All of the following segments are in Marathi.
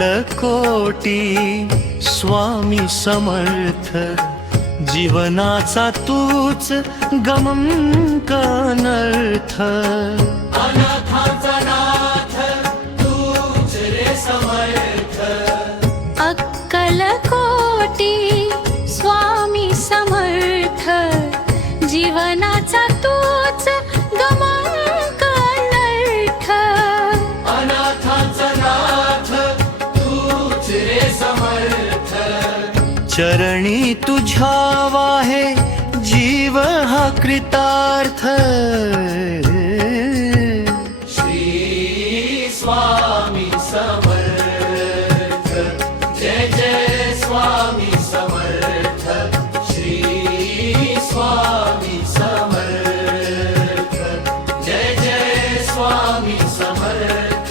कोटी स्वामी समर्थ, जीवनाचा तूच गमंक अनर्थ। अनाथांचा नाथ तूच रे समर्थ, अक्कल कोटी स्वामी समर्थ, जीवनाचा तूच गमंक अनर्थ। अनाथांचा नाथ तूच रे समर्थ, चरणी तुझ्या वाहे जीव हा कृतार्थ। श्री स्वामी समर्थ, जय जय स्वामी समर्थ। श्री स्वामी समर्थ, जय जय स्वामी समर्थ।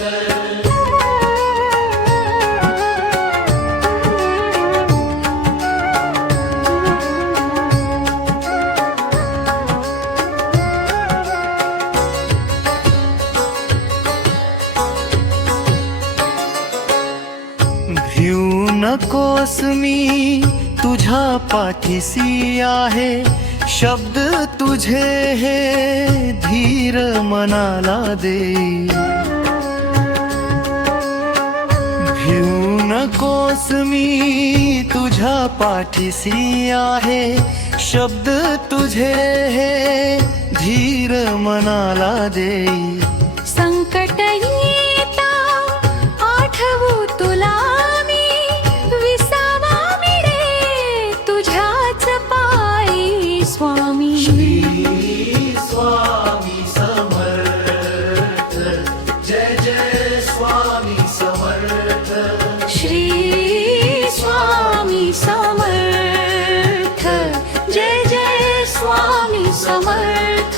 भिऊ नकोस मी तुझ्या पाठीसी आहे, शब्द तुझे हे धीर मनाला दे। भिऊ नकोस मी तुझ्या पाठीसी आहे, शब्द तुझे हे धीर मनाला दे। संकट येता आठवू तुला मी, विसावा मिळे तुझ्याच पायी स्वामी। स्वामी समर्थ, जय जय स्वामी समर्थ। श्री स्वामी समर्थ, जय जय स्वामी समर्थ।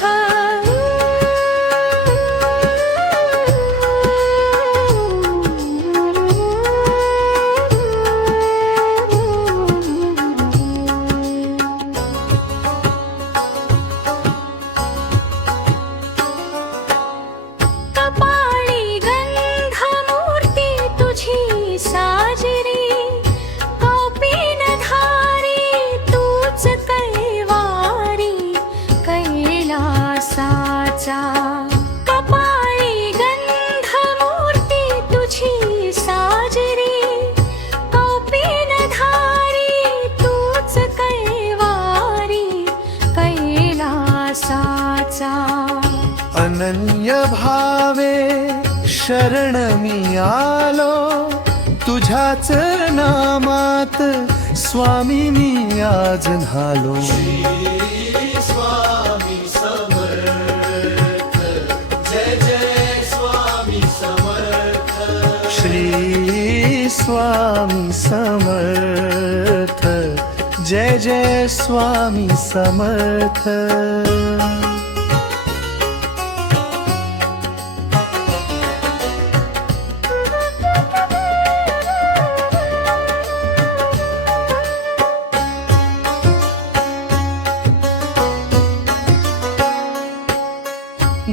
कपाळी गंधमूर्ती तुझी साजरी, कौपीनधारी तूच कैवारी कैलासाचा। कपाळी गंधमूर्ती तुझी साजरी, कौपीनधारी तूच कैवारी कैलासाचा। अनन्य भावे शरण मी आलो, तुझ्याच नामात स्वामी मी आज न्हालो। स्वामी समर्थ, जय जय स्वामी समर्थ। श्री स्वामी समर्थ, जय जय स्वामी समर्थ।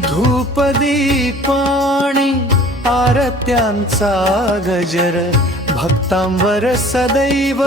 धूप दीपाणी आरत्यांचा गजर, भक्तांवर सदैव